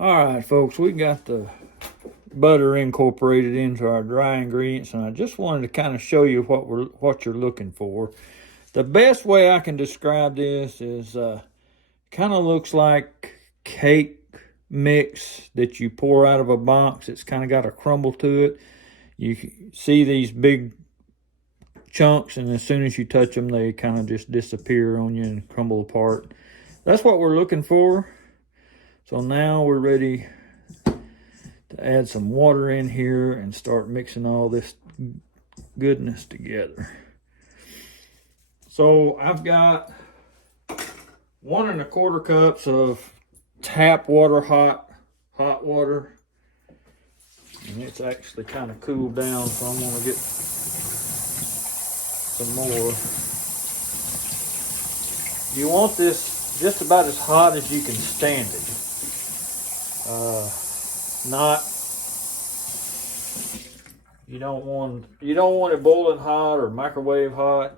All right, folks, we got the butter incorporated into our dry ingredients, and I just wanted to kind of show you what you're looking for. The best way I can describe this is kind of looks like cake mix that you pour out of a box. It's kind of got a crumble to it. You see these big chunks, and as soon as you touch them, they kind of just disappear on you and crumble apart. That's what we're looking for. So now we're ready to add some water in here and start mixing all this goodness together. So I've got 1 1/4 cups of tap water, hot water, and it's actually kind of cooled down, so I'm gonna get some more. You want this just about as hot as you can stand it. Not you don't want it boiling hot or microwave hot,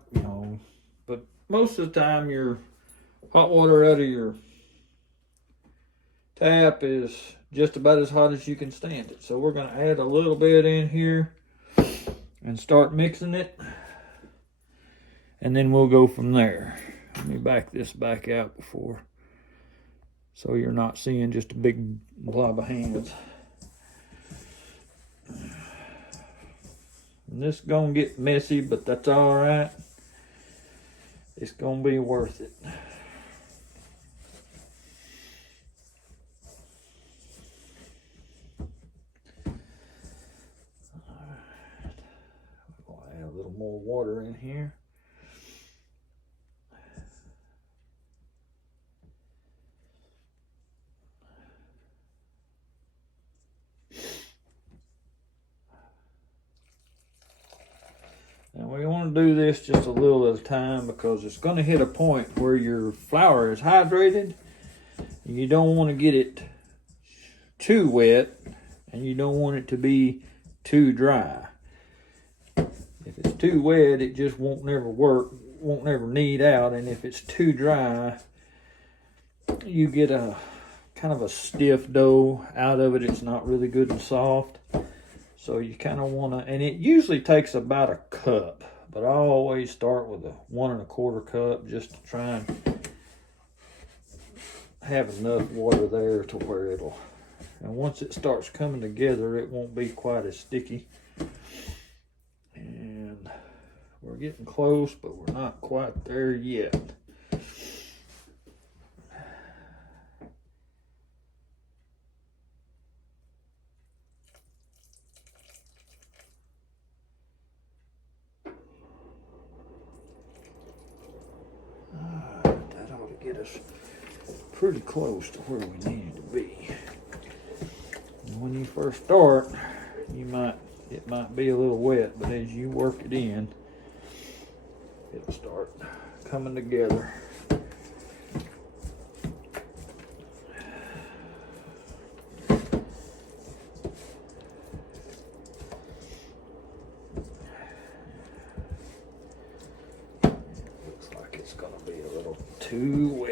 but most of the time your hot water out of your tap is just about as hot as you can stand it. So we're going to add a little bit in here and start mixing it, and then we'll go from there. Let me back this back out before, so you're not seeing just a big blob of hands. And this is gonna get messy, but that's all right. It's gonna be worth it. All right, we're gonna add a little more water in here. And we want to do this just a little at a time, because it's going to hit a point where your flour is hydrated, and you don't want to get it too wet, and you don't want it to be too dry. If it's too wet, it just won't never work, won't never knead out, and if it's too dry, you get a kind of a stiff dough out of it. It's not really good and soft. So you kind of want to, and it usually takes about a cup, but I always start with a 1 1/4 cup just to try and have enough water there to where it'll, and once it starts coming together, it won't be quite as sticky. And we're getting close, but we're not quite there yet. That ought to get us pretty close to where we need to be. And when you first start, it might be a little wet, but as you work it in, it'll start coming together. Looks like it's gonna be a little too wet.